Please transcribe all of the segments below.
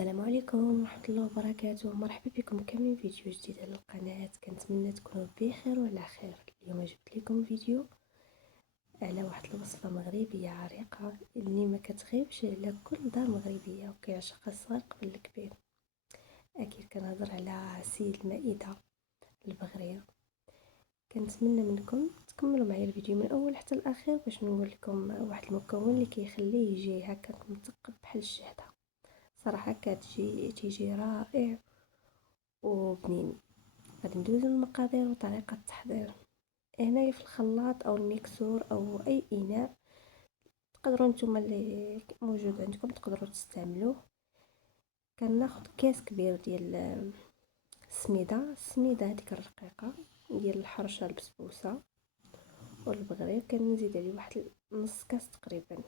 السلام عليكم ورحمة الله وبركاته. مرحبا بكم كاملين في فيديو جديد على القناة. كنتمنى تكونوا بخير وعلى خير. اليوم جبت لكم فيديو على واحد الوصفة مغربية عريقة اللي ما كتغيبش على كل دار مغربية وكيعشقها الصغير قبل الكبير. اكيد كنهضر على سيد المائدة، البغرير. كنتمنى منكم تكملوا معايا الفيديو من اول حتى الاخير باش نقول لكم واحد المكون اللي كيخليه يجي هكاك مثقب بحال الشهدة. صراحة تيجي رائع وبنين. غادي ندوزو للمقادير وطريقة التحضير. هنايا في الخلاط او الميكسور او اي اناء تقدروا نتوما اللي موجود عندكم تقدروا تستعملوه. كناخذ كاس كبير ديال السميده هذيك الرقيقه ديال الحرشه البسبوسه والبغرير، كنزيد عليه واحد نص كاس تقريبا.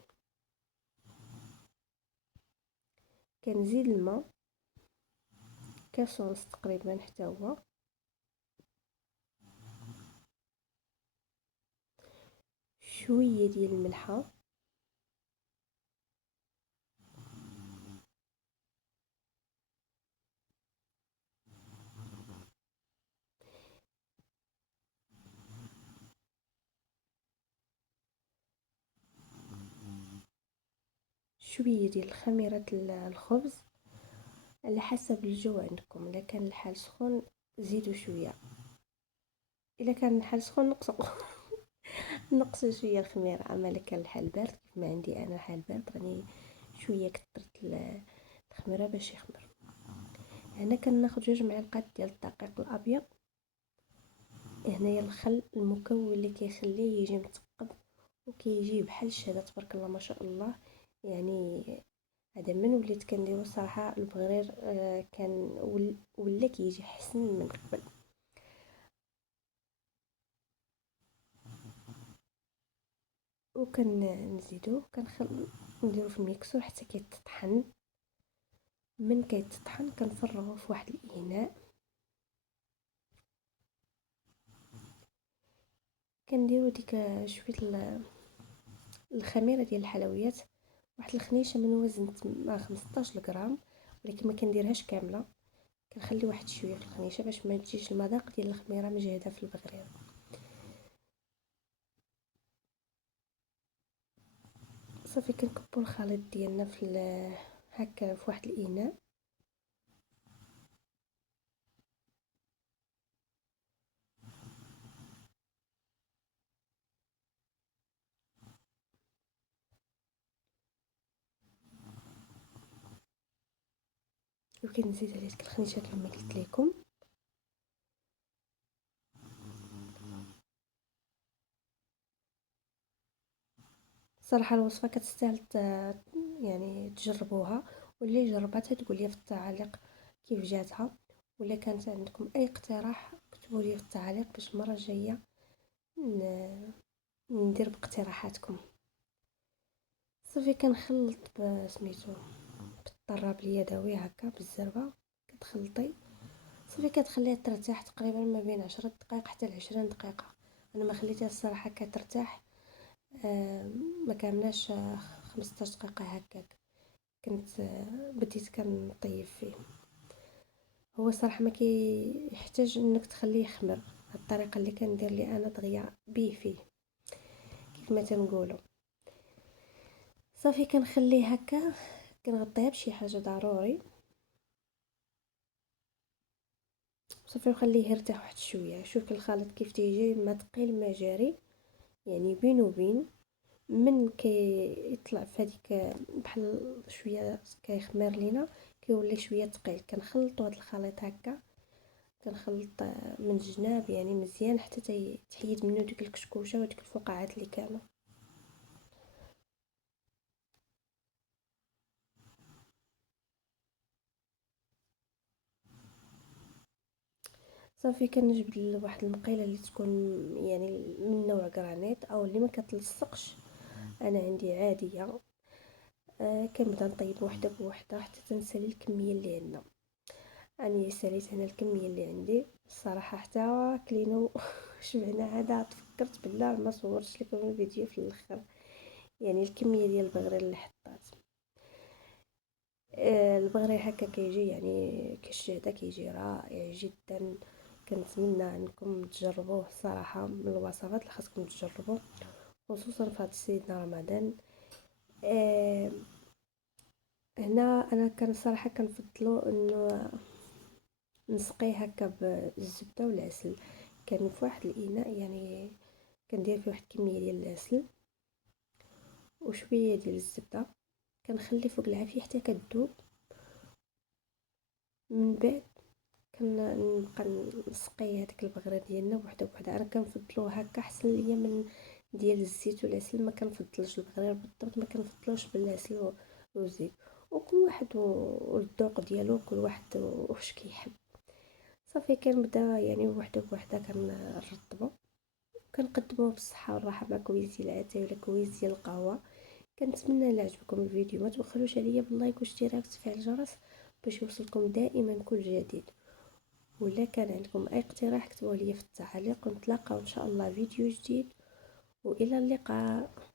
كنزيد الماء كاس ونص تقريبا حتى هو، شويه ديال الملحه، شويه ديال خميره الخبز على حسب الجو عندكم. الا كان الحال سخون زيدوا شويه، الا كان الحال سخون نقصوا نقصوا شويه الخميره. اما الا كان الحال بارد كيف ما عندي انا الحال بارد راني شويه كثرت الخميره باش يخمر. هنا كناخذ 2 معالق ديال الدقيق الابيض. هنايا الخل المكون اللي كيخليه يجي مثقب وكيجي بحال الشهده تبارك الله ما شاء الله. يعني هذا من وليت كنديرو الصراحه البغرير كان ولا كيجي حسن من قبل. وكنزيدوه نديرو في الميكسور حتى كيتطحن. من كيتطحن كنفرغوه في واحد الاناء. كنديرو ديك شويه الخميره ديال الحلويات، واحد الخنيشه من وزن 15 غرام، ولكن ما كنديرهاش كامله. كنخلي واحد شويه في الخنيشه باش ما تجيش المذاق ديال الخميره مجهده في البغرير. صافي كنكبو الخليط ديالنا في هكا في واحد الاناء. وكنزيد عليه ديك الخنيشه كما قلت لكم. صراحه الوصفه كتستاهل يعني تجربوها، واللي جربتها تقول لي في التعاليق كيف جاتها. ولا كانت عندكم اي اقتراح كتبوا لي في التعاليق باش المره الجايه ندير باقتراحاتكم. صافي كنخلط بسميتو بالطراب اليدوي هكا بالزربه. كتخلطي صافي كتخليها ترتاح تقريبا ما بين 10 دقائق حتى ل20 دقيقه. انا ما خليتها الصراحه كترتاح ما كاملاش 15 دقيقه هكاك. كنت بديت كنطيب فيه. هو صراحه ما كيحتاج انك تخليه يخمر. الطريقه اللي كندير لي انا دغيا بيه فيه كيف ما تنقولوا. صافي كنخليه هكا، كنغطيها بشي حاجه ضروري. صافي نخليه يرتاح واحد شويه. شوف الخليط كيف تيجي ما ثقيل ما جاري، يعني بين وبين. من كيطلع في هذيك بحال شويه كيخمر لينا كيولي شويه ثقيل. كنخلطوا هذا الخليط هكا، كنخلط من الجناب يعني مزيان حتى تحيد منه ديك الكشكوشه وديك الفقاعات اللي كانوا. صافي كنجبد واحد المقيله اللي تكون يعني من نوع غرانيت او اللي ما كتلصقش. انا عندي عاديه. كنبدا نطيب وحده بوحده حتى تنسالي الكميه اللي عندنا. اني ساليت هنا الكميه اللي عندي الصراحه حتى كلينا شبعنا. عاد تفكرت بالله ما صورتش لكم الفيديو في الاخر، يعني الكميه ديال البغرير اللي حطات. البغري هكا كيجي يعني كالشهدة كيجي رائع جدا. كنتمنى انكم تجربوه الصراحه، من الوصفات اللي خاصكم تجربوه خصوصا في هذا سيدنا رمضان. آه هنا انا كان صراحه كنفضلو انه نسقيه هكا بالزبده والعسل. كان في واحد الاناء يعني كندير فيه واحد الكميه ديال العسل وشويه ديال الزبده، كنخلي فوق العافيه حتى كتذوب. من بعد كنبقى نسقي هذيك البغره ديالنا بوحده بوحده. انا كنفضلو هكا احسن ليا من ديال الزيت والعسل. ما كنفضلش البغرير بالضبط، ما كنفضلوش بالعسل والزيت. وكل واحد والذوق ديالو، كل واحد واش كيحب. صافي كنبدا يعني بوحده بوحده كنرطبو، كنقدموه بالصحه والراحه مع كويس ديال الاتاي ولا كويس ديال القهوه. كنتمنى الا عجبكم الفيديو ما تبخلوش عليا باللايك واشتراك وتفعيل الجرس باش يوصلكم دائما كل جديد. ولا كان عندكم اي اقتراح اكتبوه لي في التعاليق، ونتلاقاو ان شاء الله فيديو جديد، والى اللقاء.